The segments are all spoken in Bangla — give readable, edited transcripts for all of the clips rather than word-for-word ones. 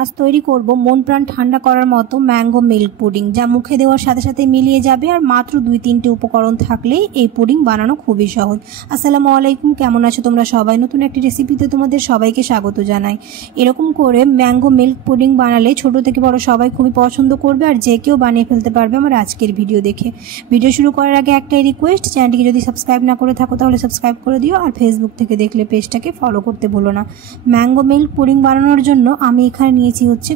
আজ তৈরি করব মন প্রাণ ঠান্ডা করার মতো ম্যাঙ্গো মিল্ক পুডিং, যা মুখে দেওয়ার সাথে সাথে মিলিয়ে যাবে। আর মাত্র 2-3টে উপকরণ থাকলেই এই পুডিং বানানো খুবই সহজ। আসসালামু আলাইকুম, কেমন আছো তোমরা সবাই? নতুন একটি রেসিপিতে তোমাদের সবাইকে স্বাগত জানাই। এরকম করে ম্যাঙ্গো মিল্ক পুডিং বানালে ছোট থেকে বড় সবাই খুবই পছন্দ করবে, আর যে কেউ বানিয়ে ফেলতে পারবে আমার আজকের ভিডিও দেখে। ভিডিও শুরু করার আগে একটাই রিকোয়েস্ট, চ্যানেলটিকে যদি সাবস্ক্রাইব না করে থাকো তাহলে সাবস্ক্রাইব করে দিও, আর ফেসবুক থেকে দেখলে পেজটাকে ফলো করতে ভুলো না। ম্যাঙ্গো মিল্ক পুডিং বানানোর জন্য আমি এখানে নিয়েছি হচ্ছে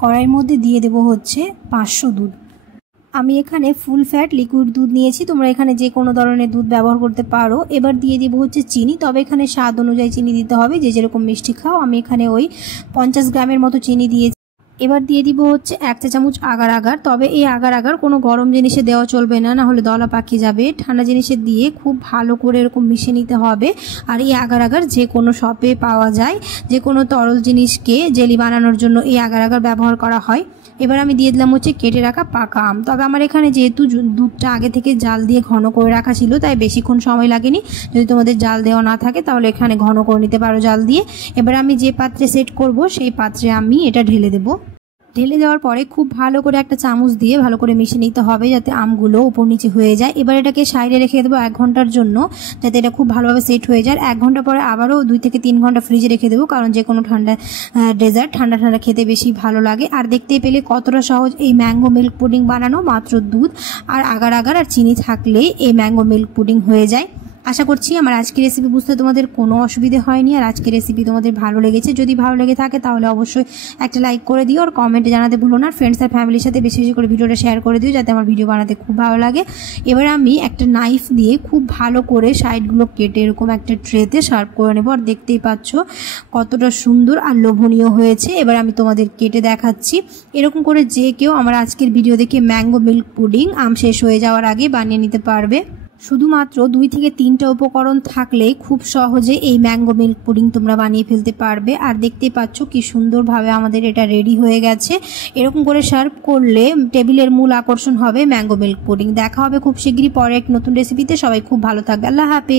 কড়াইয়ের মধ্যে দিয়ে দেব হচ্ছে 500 দুধ। আমি এখানে ফুল ফ্যাট লিকুইড দুধ নিয়েছি, তোমরা এখানে যে কোনো ধরনের দুধ ব্যবহার করতে পারো। এবার দিয়ে দেব হচ্ছে চিনি, তবে এখানে স্বাদ অনুযায়ী চিনি দিতে হবে, যে যেরকম মিষ্টি খাও। আমি এখানে ওই 50 গ্রামের মতো চিনি দিয়েছি। এবার দিয়ে দিব হচ্ছে 1 চা চামচ আগার, তবে এই আগার কোনো গরম জিনিসে দেওয়া চলবে না, না হলে দলা পাকিয়ে যাবে। ঠান্ডা জিনিসে দিয়ে খুব ভালো করে এরকম মিশিয়ে নিতে হবে। আর এই আগার যে কোনো শপে পাওয়া যায়, যে কোনো তরল জিনিসকে জেলি বানানোর জন্য এই আগার ব্যবহার করা হয়। এবার আমি দিয়ে দিলাম হচ্ছে কেটে রাখা পাকা আম। তবে আমার এখানে যেহেতু দুধটা আগে থেকে জাল দিয়ে ঘন করে রাখা ছিল, তাই বেশিক্ষণ সময় লাগেনি। যদি তোমাদের জাল দেওয়া না থাকে তাহলে এখানে ঘন করে নিতে পারো জাল দিয়ে। এবার আমি যে পাত্রে সেট করব সেই পাত্রে আমি এটা ঢেলে দেবো। ঢেলে দেওয়ার পরে খুব ভালো করে একটা চামচ দিয়ে ভালো করে মিশিয়ে নিতে হবে, যাতে আমগুলো উপর নিচে হয়ে যায়। এবার এটাকে সাইডে রেখে দেবো 1 ঘন্টার জন্য, যাতে এটা খুব ভালোভাবে সেট হয়ে যায়। 1 ঘন্টা পরে আবারও 2 থেকে 3 ঘন্টা ফ্রিজে রেখে দেবো, কারণ যে কোনো ঠান্ডা ডেজার্ট ঠান্ডা খেতে বেশি ভালো লাগে। আর দেখতেই পেলে কতটা সহজ এই ম্যাঙ্গো মিল্ক পুডিং বানানো। মাত্র দুধ আর আগার আর চিনি থাকলেই এই ম্যাঙ্গো মিল্ক পুডিং হয়ে যায়। আশা করছি আমার আজকের রেসিপি বুঝতে তোমাদের কোনো অসুবিধে হয়নি, আর আজকের রেসিপি তোমাদের ভালো লেগেছে। যদি ভালো লেগে থাকে তাহলে অবশ্যই একটা লাইক করে দিও, আর কমেন্টে জানাতে ভুলো না। ফ্রেন্ডস আর ফ্যামিলির সাথে বেশি বেশি করে ভিডিওটা শেয়ার করে দিও, যাতে আমার ভিডিও বানাতে খুব ভালো লাগে। এবার আমি একটা নাইফ দিয়ে খুব ভালো করে সাইডগুলো কেটে এরকম একটা ট্রেতে সার্ভ করে নেব। আর দেখতেই পাচ্ছ কতটা সুন্দর আর লোভনীয় হয়েছে। এবার আমি তোমাদের কেটে দেখাচ্ছি। এরকম করে যে কেউ আমার আজকের ভিডিও দেখে ম্যাঙ্গো মিল্ক পুডিং আম শেষ হয়ে যাওয়ার আগে বানিয়ে নিতে পারবে। শুধুমাত্র 2 থেকে 3টা উপকরণ থাকলে খুব সহজে এই ম্যাঙ্গো মিল্ক পুডিং তোমরা বানিয়ে ফেলতে পারবে। আর দেখতেই পাচ্ছ কি সুন্দরভাবে আমাদের এটা রেডি হয়ে গেছে। এরকম করে সার্ভ করলে টেবিলের মূল আকর্ষণ হবে ম্যাঙ্গো মিল্ক পুডিং। দেখা হবে খুব শীঘ্রই পরে এক নতুন রেসিপিতে। সবাই খুব ভালো থাকবে। আল্লাহ হাফেজ।